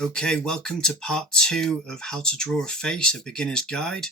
Okay, welcome to part 2 of how to draw a face, a beginner's guide.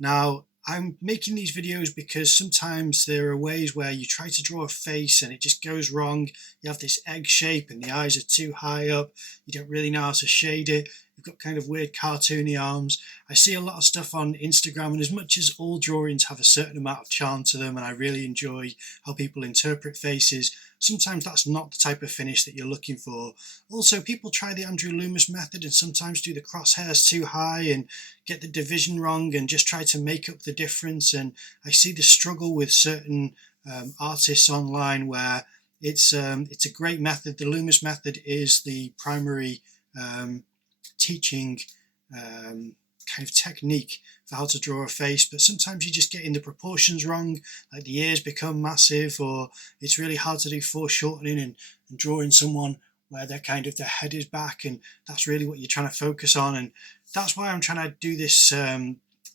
Now, I'm making these videos because sometimes there are ways where you try to draw a face and it just goes wrong. You have this egg shape and the eyes are too high up. You don't really know how to shade it. You've got kind of weird cartoony arms. I see a lot of stuff on Instagram, and as much as all drawings have a certain amount of charm to them, and I really enjoy how people interpret faces, sometimes that's not the type of finish that you're looking for. Also, people try the Andrew Loomis method and sometimes do the crosshairs too high and get the division wrong and just try to make up the difference. And I see the struggle with certain artists online where it's a great method. The Loomis method is the primary teaching kind of technique for how to draw a face, but sometimes you just get in the proportions wrong, like the ears become massive, or it's really hard to do foreshortening and drawing someone where their head is back, and that's really what you're trying to focus on. And that's why I'm trying to do this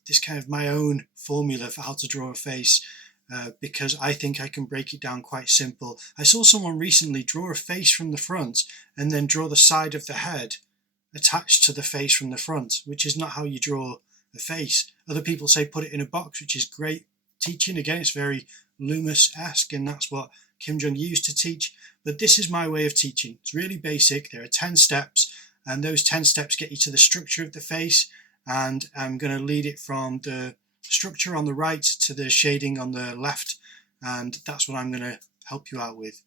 this kind of my own formula for how to draw a face, because I think I can break it down quite simple. I saw someone recently draw a face from the front and then draw the side of the head attached to the face from the front, which is not how you draw a face. Other people say put it in a box, which is great teaching. Again, it's very Loomis-esque, and that's what Kim Jong used to teach. But this is my way of teaching. It's really basic. There are 10 steps, and those 10 steps get you to the structure of the face. And I'm going to lead it from the structure on the right to the shading on the left. And that's what I'm going to help you out with.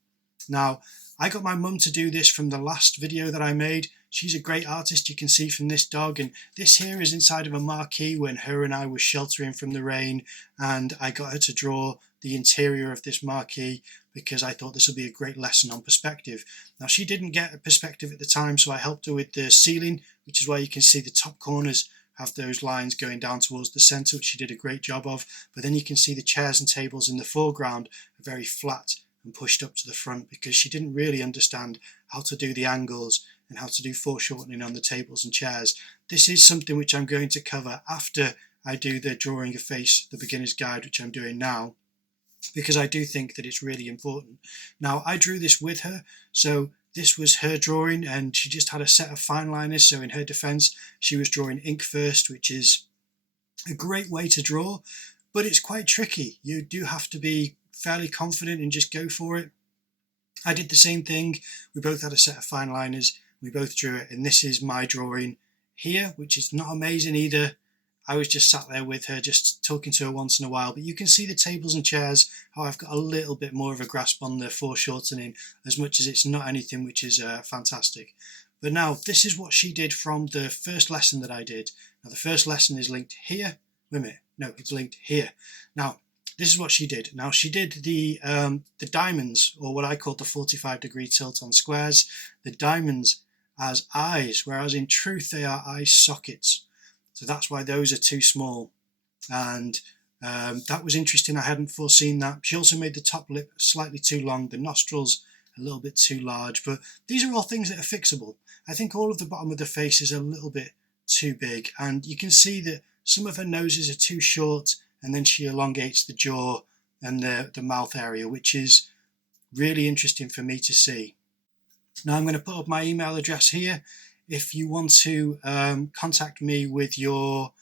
Now, I got my mum to do this from the last video that I made. She's a great artist, you can see from this dog, and this here is inside of a marquee when her and I were sheltering from the rain, and I got her to draw the interior of this marquee because I thought this would be a great lesson on perspective. Now, she didn't get a perspective at the time, so I helped her with the ceiling, which is why you can see the top corners have those lines going down towards the center, which she did a great job of. But then you can see the chairs and tables in the foreground are very flat and pushed up to the front because she didn't really understand how to do the angles and how to do foreshortening on the tables and chairs. This is something which I'm going to cover after I do the drawing a face, the beginner's guide, which I'm doing now, because I do think that it's really important. Now, I drew this with her, so this was her drawing, and she just had a set of fine liners, so in her defense, she was drawing ink first, which is a great way to draw, but it's quite tricky. You do have to be fairly confident and just go for it. I did the same thing. We both had a set of fine liners. We both drew it, and this is my drawing here, which is not amazing either. I was just sat there with her, just talking to her once in a while, but you can see the tables and chairs, how I've got a little bit more of a grasp on the foreshortening, as much as it's not anything which is fantastic. But now, this is what she did from the first lesson that I did. Now, the first lesson is linked here. Wait a minute. No, it's linked here. Now, this is what she did. Now, she did the diamonds, or what I call the 45-degree tilt on squares, the diamonds as eyes, whereas in truth they are eye sockets. So that's why those are too small. And that was interesting. I hadn't foreseen that. She also made the top lip slightly too long, the nostrils a little bit too large. But these are all things that are fixable. I think all of the bottom of the face is a little bit too big. And you can see that some of her noses are too short, and then she elongates the jaw and the mouth area, which is really interesting for me to see. Now, I'm going to put up my email address here. If you want to contact me with your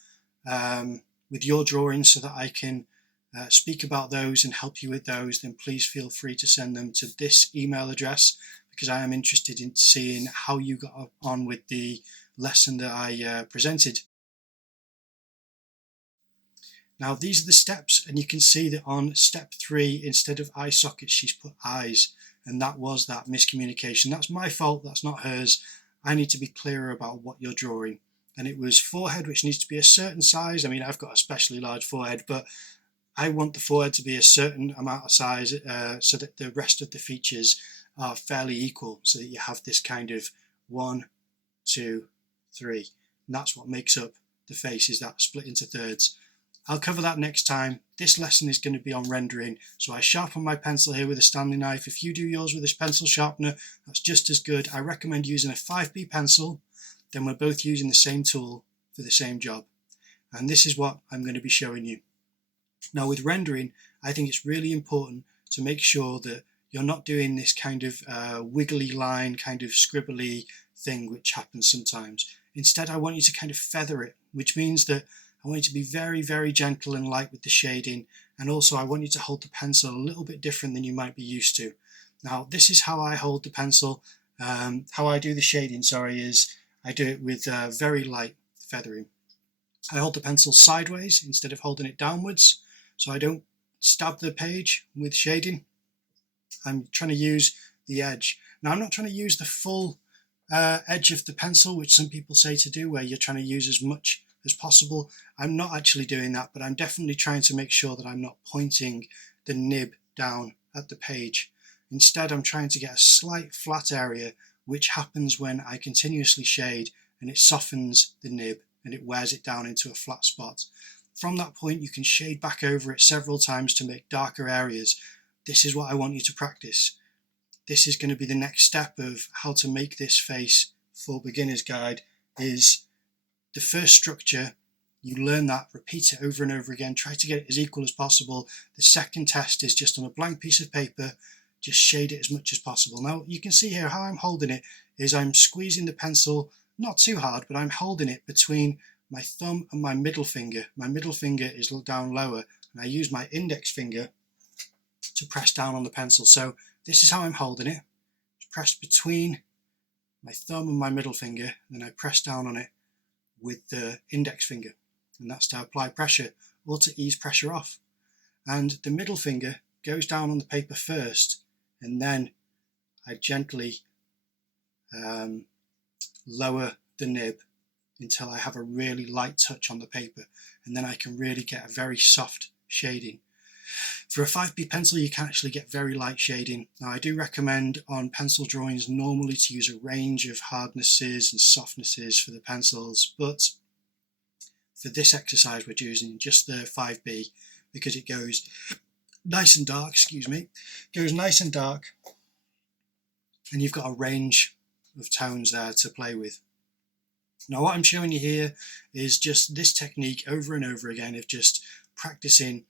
drawings so that I can speak about those and help you with those, then please feel free to send them to this email address, because I am interested in seeing how you got on with the lesson that I presented. Now, these are the steps, and you can see that on step 3, instead of eye sockets, she's put eyes, and that was that miscommunication. That's my fault, that's not hers. I need to be clearer about what you're drawing. And it was forehead, which needs to be a certain size. I mean, I've got a especially large forehead, but I want the forehead to be a certain amount of size so that the rest of the features are fairly equal, so that you have this kind of 1, 2, 3. And that's what makes up the face, is that split into thirds. I'll cover that next time. This lesson is going to be on rendering, so I sharpen my pencil here with a Stanley knife. If you do yours with a pencil sharpener, that's just as good. I recommend using a 5B pencil, then we're both using the same tool for the same job. And this is what I'm going to be showing you. Now, with rendering, I think it's really important to make sure that you're not doing this kind of wiggly line, kind of scribbly thing which happens sometimes. Instead, I want you to kind of feather it, which means that I want you to be very, very gentle and light with the shading, and also I want you to hold the pencil a little bit different than you might be used to. Now, this is how I hold the pencil. How I do the shading, is I do it with very light feathering. I hold the pencil sideways instead of holding it downwards, so I don't stab the page with shading. I'm trying to use the edge. Now, I'm not trying to use the full edge of the pencil, which some people say to do, where you're trying to use as much as possible. I'm not actually doing that, but I'm definitely trying to make sure that I'm not pointing the nib down at the page. Instead, I'm trying to get a slight flat area, which happens when I continuously shade, and it softens the nib and it wears it down into a flat spot. From that point, you can shade back over it several times to make darker areas. This is what I want you to practice. This is going to be the next step of how to make this face for beginner's guide. Is the first structure, you learn that, repeat it over and over again, try to get it as equal as possible. The second test is just on a blank piece of paper, just shade it as much as possible. Now you can see here how I'm holding it is I'm squeezing the pencil, not too hard, but I'm holding it between my thumb and my middle finger. My middle finger is down lower, and I use my index finger to press down on the pencil. So this is how I'm holding it. It's pressed between my thumb and my middle finger, then I press down on it with the index finger, and that's to apply pressure or to ease pressure off. And the middle finger goes down on the paper first, and then I gently lower the nib until I have a really light touch on the paper, and then I can really get a very soft shading. For a 5B pencil, you can actually get very light shading. Now, I do recommend on pencil drawings normally to use a range of hardnesses and softnesses for the pencils, but for this exercise we're using just the 5B because it goes nice and dark, goes nice and dark, and you've got a range of tones there to play with. Now, what I'm showing you here is just this technique over and over again of just practicing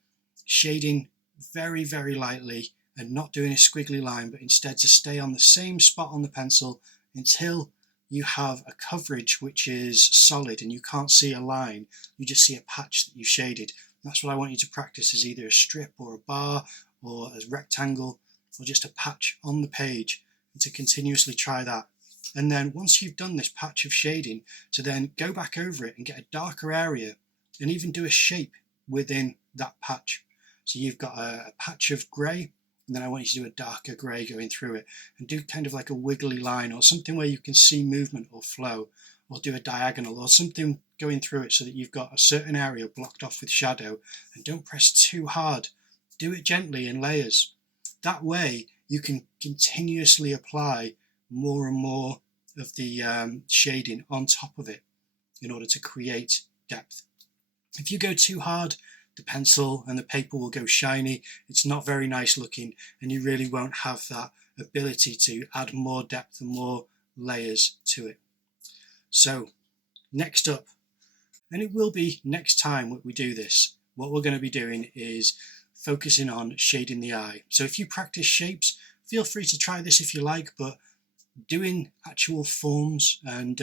shading very, very lightly and not doing a squiggly line, but instead to stay on the same spot on the pencil until you have a coverage which is solid and you can't see a line, you just see a patch that you've shaded. That's what I want you to practice, is either a strip or a bar or a rectangle or just a patch on the page, and to continuously try that. And then once you've done this patch of shading, to then go back over it and get a darker area and even do a shape within that patch. So you've got a patch of grey, and then I want you to do a darker grey going through it, and do kind of like a wiggly line or something where you can see movement or flow, or do a diagonal or something going through it so that you've got a certain area blocked off with shadow. And don't press too hard. Do it gently in layers. That way you can continuously apply more and more of the shading on top of it in order to create depth. If you go too hard, the pencil and the paper will go shiny. It's not very nice looking, and you really won't have that ability to add more depth and more layers to it. So next up, and it will be next time that we do this, what we're going to be doing is focusing on shading the eye. So if you practice shapes, feel free to try this if you like, but doing actual forms and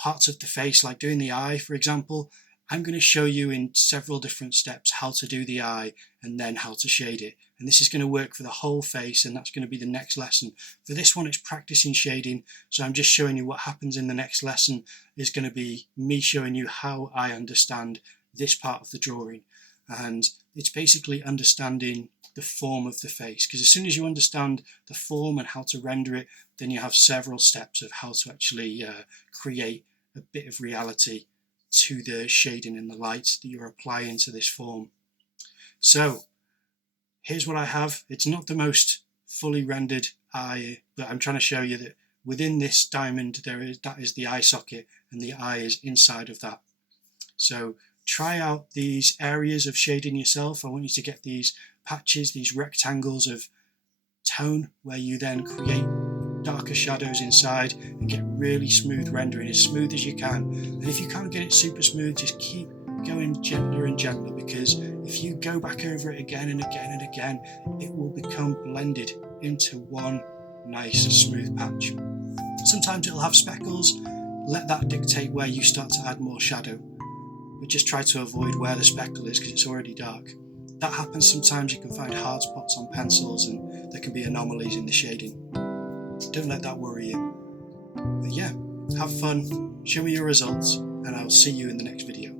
parts of the face, like doing the eye, for example, I'm going to show you in several different steps how to do the eye and then how to shade it. And this is going to work for the whole face, and that's going to be the next lesson. For this one, it's practicing shading. So I'm just showing you what happens in the next lesson is going to be me showing you how I understand this part of the drawing. And it's basically understanding the form of the face, because as soon as you understand the form and how to render it, then you have several steps of how to actually create a bit of reality to the shading and the light that you're applying to this form. So here's what I have. It's not the most fully rendered eye, but I'm trying to show you that within this diamond that is the eye socket, and the eye is inside of that. So try out these areas of shading yourself. I want you to get these patches, these rectangles of tone, where you then create darker shadows inside and get really smooth rendering, as smooth as you can. And if you can't get it super smooth, just keep going gentler and gentler, because if you go back over it again and again and again, it will become blended into one nice smooth patch. Sometimes it'll have speckles. Let that dictate where you start to add more shadow, but just try to avoid where the speckle is because it's already dark. That happens sometimes. You can find hard spots on pencils and there can be anomalies in the shading. Don't let that worry you. But yeah, have fun, show me your results, and I'll see you in the next video.